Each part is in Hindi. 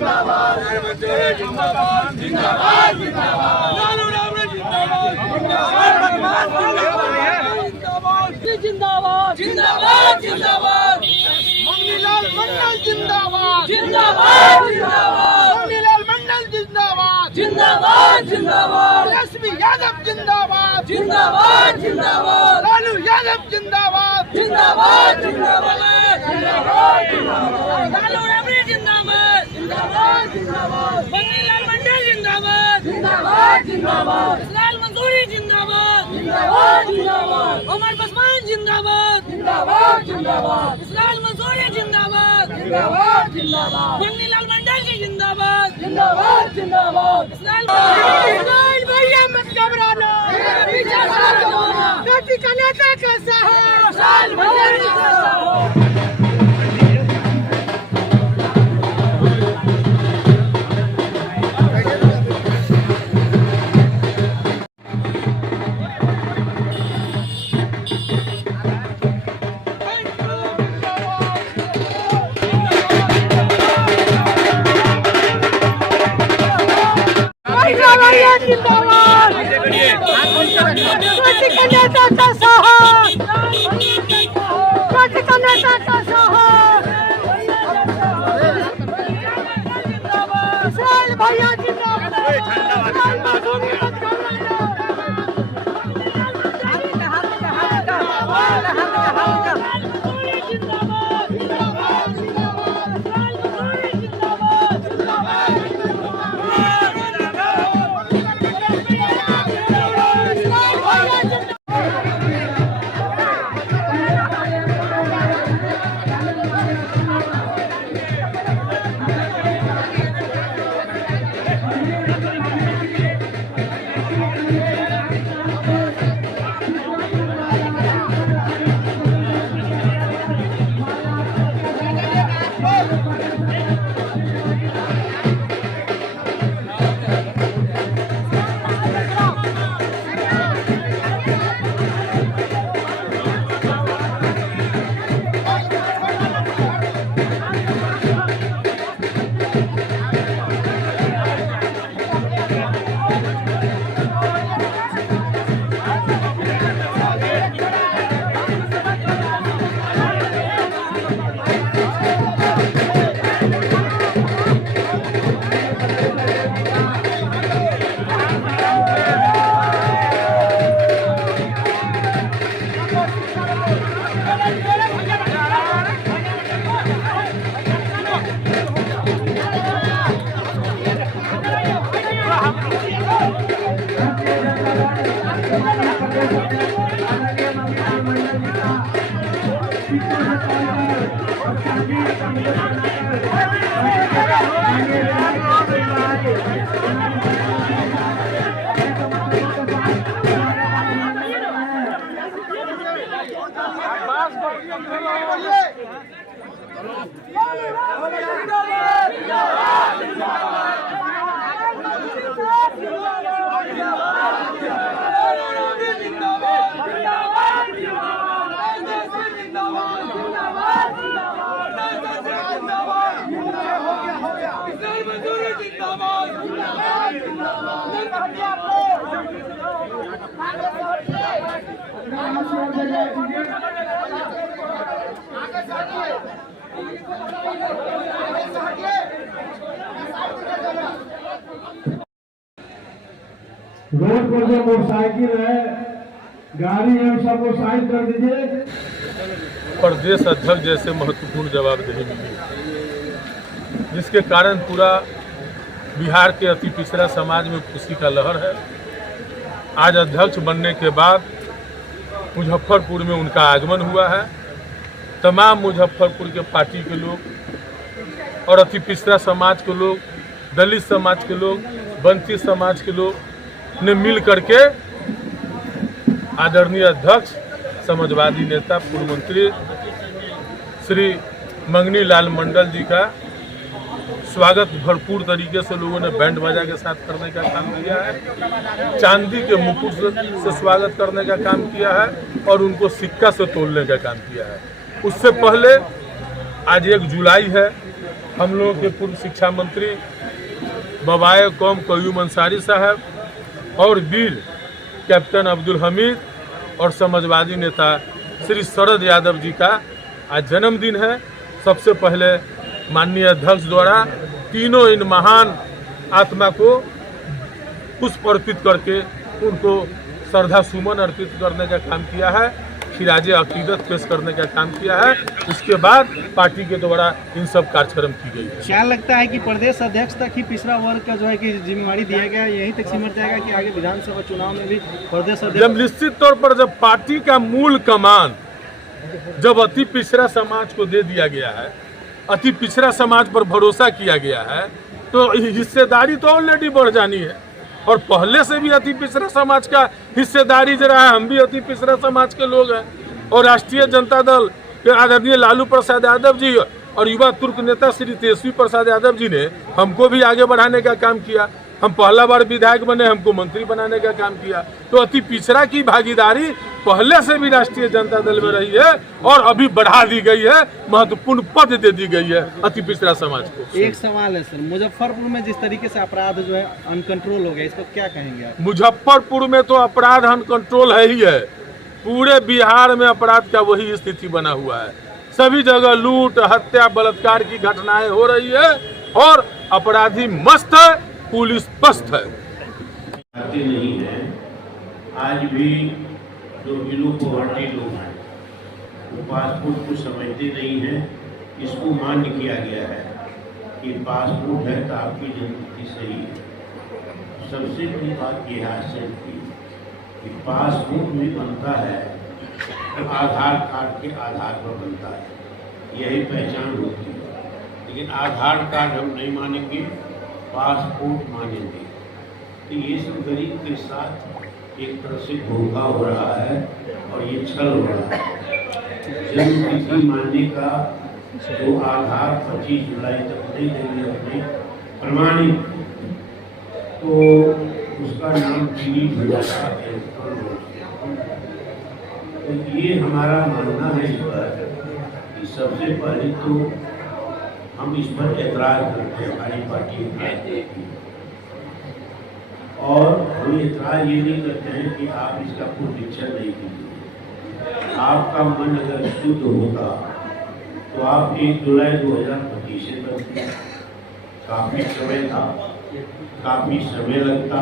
जिंदाबाद जिंदाबाद जिंदाबाद मंगनीलाल मंडल जिंदाबाद जिंदाबाद जिंदाबाद मंगनीलाल मंडल जिंदाबाद जिंदाबाद जिंदाबाद तेजस्वी यादव जिंदाबाद जिंदाबाद जिंदाबाद लालू यादव जिंदाबाद जिंदाबाद जिंदाबाद लालू राबड़ी जिंदाबाद जिंदाबाद जिंदाबाद मंगनीलाल मंडल जिंदाबाद जिंदाबाद जिंदाबाद इस्लाल मंसूरी जिंदाबाद जिंदाबाद जिंदाबाद उमर बसमान जिंदाबाद जिंदाबाद जिंदाबाद इस्लाल मंसूरी जिंदाबाद जिंदाबाद जिंदाबाद मंगनीलाल मंडल जी जिंदाबाद जिंदाबाद जिंदाबाद इस्लाल भैया मत घबराना पीछे पार्टी का नेता कैसा है इस्लाल भैया कैसा हो जिंदाबाद पार्टी का नेता कैसा है पार्टी का नेता कैसा है इस्राइल भैया जिंदाबाद रोड पर जो मोटरसाइकिल है, गाड़ी है, सबको साइड कर दीजिए। प्रदेश अध्यक्ष जैसे महत्वपूर्ण जवाबदेही मिली, जिसके कारण पूरा बिहार के अति पिछड़ा समाज में खुशी का लहर है। आज अध्यक्ष बनने के बाद मुजफ्फरपुर में उनका आगमन हुआ है। तमाम मुजफ्फरपुर के पार्टी के लोग और अति पिछड़ा समाज के लोग, दलित समाज के लोग, वंचित समाज के लोग ने मिल करके आदरणीय अध्यक्ष, समाजवादी नेता, पूर्व मंत्री श्री मंगनीलाल मंडल जी का स्वागत भरपूर तरीके से लोगों ने बैंड बाजा के साथ करने का काम किया है। चांदी के मुकुट से स्वागत करने का काम किया है और उनको सिक्का से तोड़ने का काम किया है। उससे पहले आज 1 जुलाई है। हम लोगों के पूर्व शिक्षा मंत्री बबाए कौम कयूम अंसारी साहब और वीर कैप्टन अब्दुल हमीद और समाजवादी नेता श्री शरद यादव जी का आज जन्मदिन है। सबसे पहले माननीय अध्यक्ष द्वारा तीनों इन महान आत्मा को पुष्प अर्पित करके उनको श्रद्धा सुमन अर्पित करने का काम किया है, खिराजे अकीदत पेश करने का काम किया है। उसके बाद पार्टी के द्वारा इन सब कार्यक्रम की गई है। क्या लगता है कि प्रदेश अध्यक्ष तक ही पिछड़ा वर्ग का जो है कि जिम्मेवारी दिया गया, यहीं तक सिमट जाएगा कि आगे विधानसभा चुनाव में भी प्रदेश अध्यक्ष? जब निश्चित तौर पर जब पार्टी का मूल कमान जब अति पिछड़ा समाज को दे दिया गया है, अति पिछड़ा समाज पर भरोसा किया गया है, तो हिस्सेदारी तो ऑलरेडी बढ़ जानी है। और पहले से भी अति पिछड़ा समाज का हिस्सेदारी जरा है, हम भी अति पिछड़ा समाज के लोग हैं। और राष्ट्रीय जनता दल के आदरणीय लालू प्रसाद यादव जी और युवा तुर्क नेता श्री तेजस्वी प्रसाद यादव जी ने हमको भी आगे बढ़ाने का काम किया। हम पहला बार विधायक बने, हमको मंत्री बनाने का काम किया। तो अति पिछड़ा की भागीदारी पहले से भी राष्ट्रीय जनता दल में रही है और अभी बढ़ा दी गई है, महत्वपूर्ण पद दे दी गई है अति पिछड़ा समाज को। एक सवाल है सर, मुजफ्फरपुर में जिस तरीके से अपराध जो है अनकंट्रोल हो गया, इसको क्या कहेंगे आप? मुजफ्फरपुर में तो अपराध अनकंट्रोल है ही है। पूरे बिहार में अपराध का वही स्थिति बना हुआ है। सभी जगह लूट, हत्या, बलात्कार की घटनाएं हो रही है और अपराधी मस्त है, पुलिस पस्त है। नहीं है। आज भी जो विलोपवर्ती लोग हैं वो पासपोर्ट को समझते नहीं हैं। इसको मान्य किया गया है कि पासपोर्ट है तो आपकी जिंदगी सही है। सबसे बड़ी बात यह है आश्चर्य की कि पासपोर्ट भी बनता है तो आधार कार्ड के आधार पर बनता है, यही पहचान होती है। लेकिन आधार कार्ड हम नहीं मानेंगे, पासपोर्ट मानेंगे। तो ये सब गरीब के साथ एक तरह से धोखा हो रहा है और ये छल हो रहा है। जन्म तिथि मानने का जो आधार 25 जुलाई तक नहीं देंगे अपने प्रमाणित, तो उसका नाम डिलीट हो जाता है। तो ये हमारा मानना है इस पर कि सबसे पहले तो हम इस पर ऐतराज करते हैं, हमारी पार्टी में। और हम ऐतराज ये नहीं करते हैं कि आप इसका प्रोटेक्शन नहीं कीजिए। आपका मन अगर शुद्ध होता तो आप 1 जुलाई 2025 से करते। काफ़ी समय था, काफ़ी समय लगता,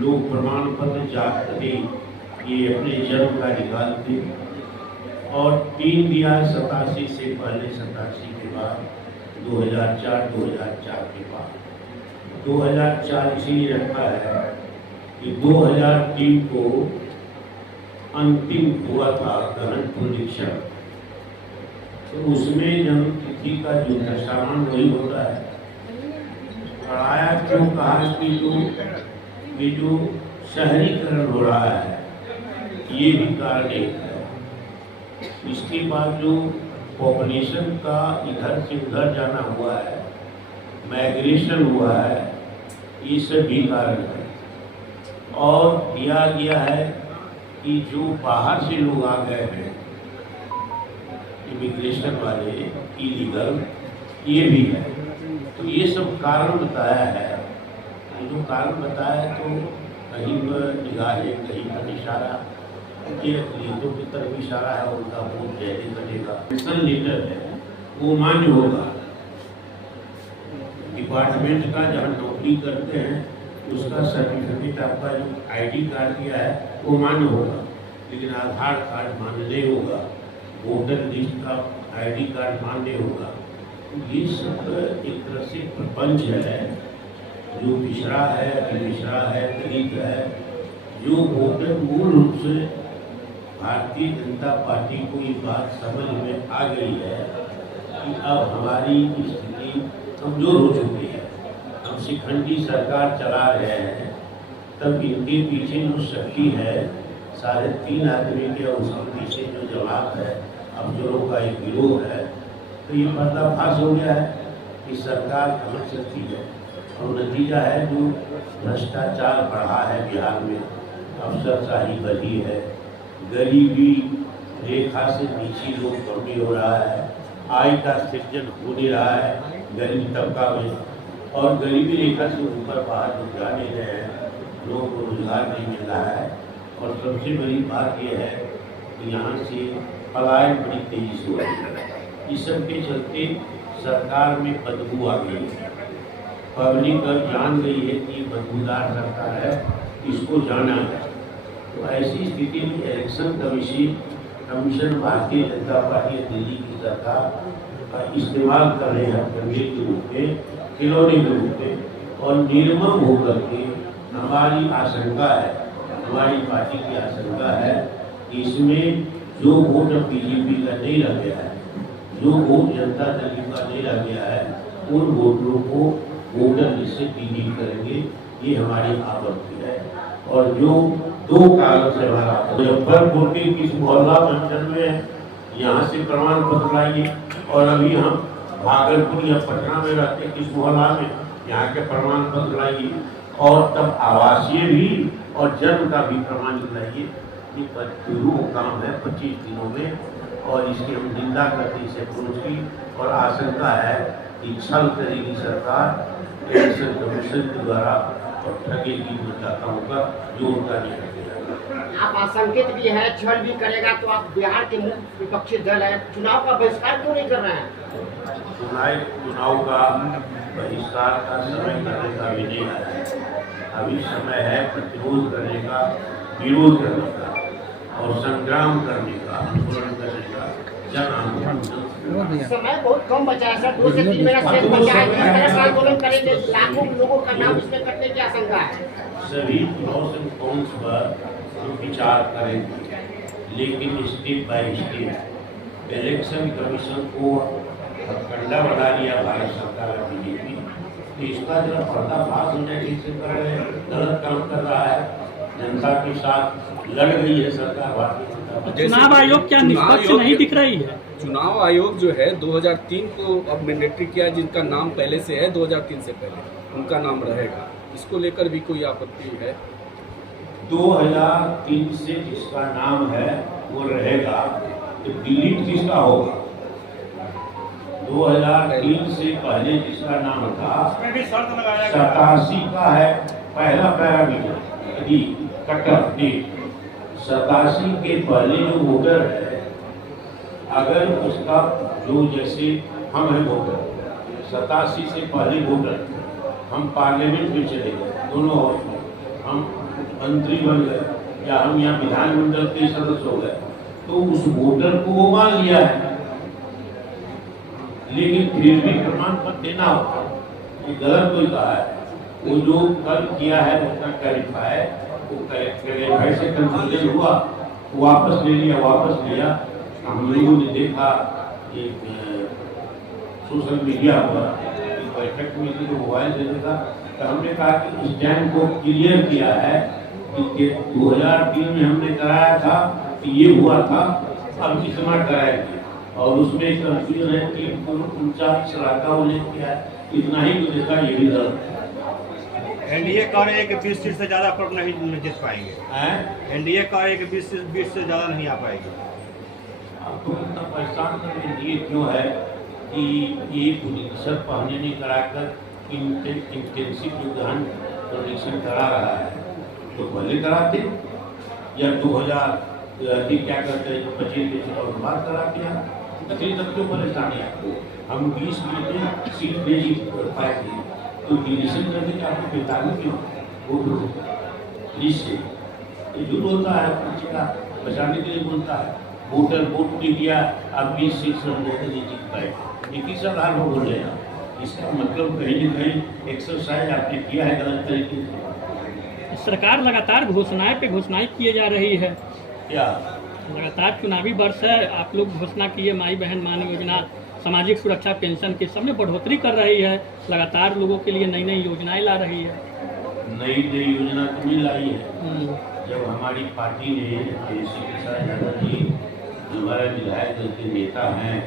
लोग प्रमाण पत्र जाते ये अपने जन्म का निकालते और 3 दिया 87 से पहले, 87 के बाद 2004, 2004 के बाद 2004 इसीलिए रखा है कि 2003 को अंतिम हुआ था गहन पुनरीक्षण। तो उसमें जन्म तिथि का जो दशामान वही होता है। पढ़ाया क्यों कहा कि जो शहरीकरण हो रहा है ये भी कारण एक है। इसके बाद जो पॉपुलेशन का इधर से उधर जाना हुआ है, माइग्रेशन हुआ है, ये सब भी कारण है। और दिया गया है कि जो बाहर से लोग आ गए हैं इमिग्रेशन वाले, इलीगल, ये भी है। तो ये सब कारण बताया है। जो कारण बताया है तो कहीं पर निगाहें, कहीं पर इशारा, ये अकलीतों की तरफ इशारा है, उनका वोट जारी करेगा। मिशन लीडर है वो मान्य होगा। डिपार्टमेंट का जहाँ नौकरी करते हैं उसका सर्टिफिकेट, आपका जो आईडी कार्ड दिया है वो मान्य होगा, लेकिन आधार कार्ड मान्य नहीं होगा, वोटर लिस्ट का आईडी कार्ड मान्य होगा। ये सब एक तरह से प्रपंच है। जो पिछड़ा है, पिछड़ा है, दलित है, जो वोटर मूल रूप से भारतीय जनता पार्टी को ये बात समझ में आ गई है कि अब हमारी स्थिति कमजोर हो चुकी है, हम शिखंडी सरकार चला रहे हैं। तब इनके पीछे जो शक्ति है 3.5 आदमी के, और उसके पीछे जो जमात है, अफसरों का एक गिरोह है, तो ये पर्दाफाश हो गया है कि सरकार कहाँ चलती है। और नतीजा है जो भ्रष्टाचार बढ़ा है बिहार में, अफसरशाही बढ़ी है, गरीबी रेखा से नीचे लोग कमी हो रहा है, आय का सृजन हो नहीं रहा है गरीब तबका में, और गरीबी रेखा से ऊपर बाहर लोग जा नहीं रहे हैं, लोगों को रोजगार नहीं मिल रहा है। और सबसे बड़ी बात यह है कि यहाँ से पलायन बड़ी तेजी से हो रही है। इस सब के चलते सरकार में बदबू आ गई है। पब्लिक अब जान गई है कि बदबूदार सरकार है, इसको जाना है। तो ऐसी स्थिति में election commission Bharatiya Janata party Delhi की सरकार का इस्तेमाल कर रहे हैं दंगे के रूप में, खिलौने के रूप में, और निर्मम होकर के हमारी आशंका है, हमारी पार्टी की आशंका है कि इसमें जो वोट बीजेपी का नहीं रह गया है, जो वोट जनता दल का नहीं रह गया है, उन वोटरों को वोटर लिस्ट से डिलीट करेंगे। ये हमारी आपत्ति है। और जो दो कारण से हमारा मुजफ्फरपुर के किस मोहल्ला अंचल में यहाँ से प्रमाण पत्र लाइए, और अभी हम भागलपुर या पटना में रहते किस मोहल्ला में यहाँ के प्रमाण पत्र लाइए, और तब आवासीय भी और जन्म का भी प्रमाण लाइए। ये शुरू काम है 25 दिनों में, और इसकी हम निंदा करते इसे अप्रोच की, और आशंका है कि छल करेगी सरकार इलेक्शन कमीशन के द्वारा और ठगेगी मतदाताओं का, जो उनका नहीं रखेगा। आप आशंकित भी है, छल भी करेगा, तो आप बिहार के मुख्य विपक्षी दल है, चुनाव का बहिष्कार क्यों नहीं कर रहे हैं? चुनाव का बहिष्कार का समय करने का भी नहीं है। अभी समय है प्रतिरोध करने का, विरोध करने का, और संग्राम करने का, आंदोलन करने का, जन आंदोलन। समय बहुत कम बचा है सर, 2 से 3 महीना शेष बचा है। किस तरह का आंदोलन करेंगे? लाखों लोगों का नाम इसमें कटने की आशंका है। सभी प्रोस एंड कॉन्स पर हम विचार करेंगे, लेकिन step by step. Election commission को कंडा बना लिया भारत सरकार और बीजेपी, तो इसका जरा पर्दाफाश होने से कर रहे हैं, गलत काम कर रहा है, जनता के साथ लड़ रही है सरकार भारतीय जनता पार्टी। चुनाव आयोग क्या निष्पक्ष नहीं दिख रही है? चुनाव आयोग जो है 2003 को अब मैंडेटरी किया, जिनका नाम पहले से है 2003 से पहले उनका नाम रहेगा। इसको लेकर भी कोई आपत्ति है? 2003 से जिसका नाम है वो रहेगा, तो डिलीट किसका होगा? 2003 से पहले जिसका नाम था 87 का है पहला पैरामीटर, यदि कट ऑफ डेट 87 के पहले जो वोटर है, अगर उसका जो जैसे हम हैं वोटर 87 से पहले वोटर, हम पार्लियामेंट में चले गए, दोनों हाउस में हम मंत्री बन गए, या हम यहाँ विधानमंडल के सदस्य हो गए, तो उस वोटर को वो मान लिया है, लेकिन फिर भी प्रमाण पत्र देना होगा। ये गलत कोई कहा है, वो जो कल किया है उसका क्लैरिफाई, वो क्लैरिफाई से कंफ्यूजन हुआ, वापस ले लिया। हम लोगों ने देखा एक सोशल मीडिया पर बैठक में जो मोबाइल देने का, तो हमने कहा कि स्टैंड को क्लियर किया है कि 2003 में हमने कराया था कि ये हुआ था, अब इस समय कराएंगे, और उसमें कंफ्यूजन है कि 49 इलाका ने किया, इतना ही तो देखा, ये भी गलत है। एनडीए कह रहे हैं कि 20 सीट से ज़्यादा पर नहीं जीत पाएंगे। एनडीए कह रहे हैं कि 20 से ज़्यादा नहीं आ पाएगी। आपको इतना परेशान करने लिए क्यों है कि ये पुलिस पढ़ने नहीं कराकर इंटेंसिव गहन प्रोडिक्शन करा रहा है, तो पहले कराते, या 2000 क्या करते हैं 25 के चुनाव के बाद करा दिया, अभी तक क्यों परेशानी आपको? हम 20 में सीट नहीं जीत पाएंगे, तो डिलीशन करने के आपको बेताबी क्यों वोट इससे ये जो बोलता है किसी का बचाने के लिए बोलता है, वोटर वोट नहीं दिया, अब 20 सीट से हम नहीं जीत पाए, ये किस आधार पर बोल रहे हैं? इसका मतलब कहीं न कहीं एक्सरसाइज आपने किया है गलत तरीके से। सरकार लगातार घोषणाएं पे घोषणाएं किए जा रही है। क्या लगातार चुनावी वर्ष है, आप लोग घोषणा किए माई बहन मान योजना, सामाजिक सुरक्षा पेंशन के सब में बढ़ोतरी कर रही है, लगातार लोगों के लिए नई नई योजनाएं ला रही है। नई योजना तो नहीं लाई है। जब हमारी पार्टी ने तेजस्वी प्रसाद यादव जी हमारे विधायक दल के नेता हैं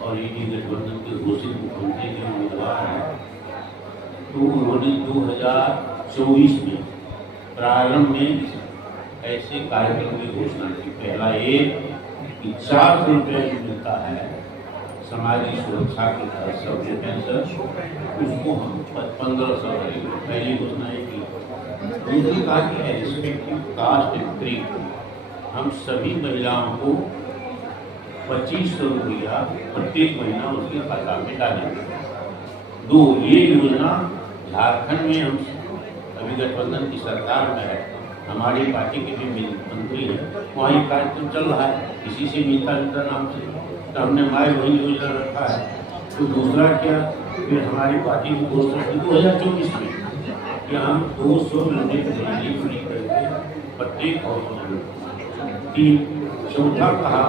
और ये गठबंधन के घोषित मुख्यमंत्री के उम्मीदवार हैं, तो उन्होंने 2024 में प्रारंभ में ऐसे कार्यक्रम की घोषणा की। पहला एक कि 400 रुपये मिलता है सामाजिक सुरक्षा की तरफ से पेंशन उसको हम 1500 करेंगे, पहली घोषणा ये की। दूसरी कहा कि रिस्पेक्टिव कास्ट एंड क्रीड हम सभी महिलाओं को 2500 रुपया प्रत्येक महीना उसके खाता में डालेंगे। दो, ये योजना झारखंड में हम अभी गठबंधन की सरकार में है, हमारी पार्टी के भी मंत्री हैं, वहाँ ये कार्यक्रम चल रहा है, इसी से मिलता जुलता नाम से, तो हमने माई बहन योजना रखा है। तो दूसरा क्या, फिर हमारी पार्टी की घोषणा की 2024 में कि हम 200 यूनिट बिजली फ्री करके प्रत्येक हाउस में। तीन, चौथा कहा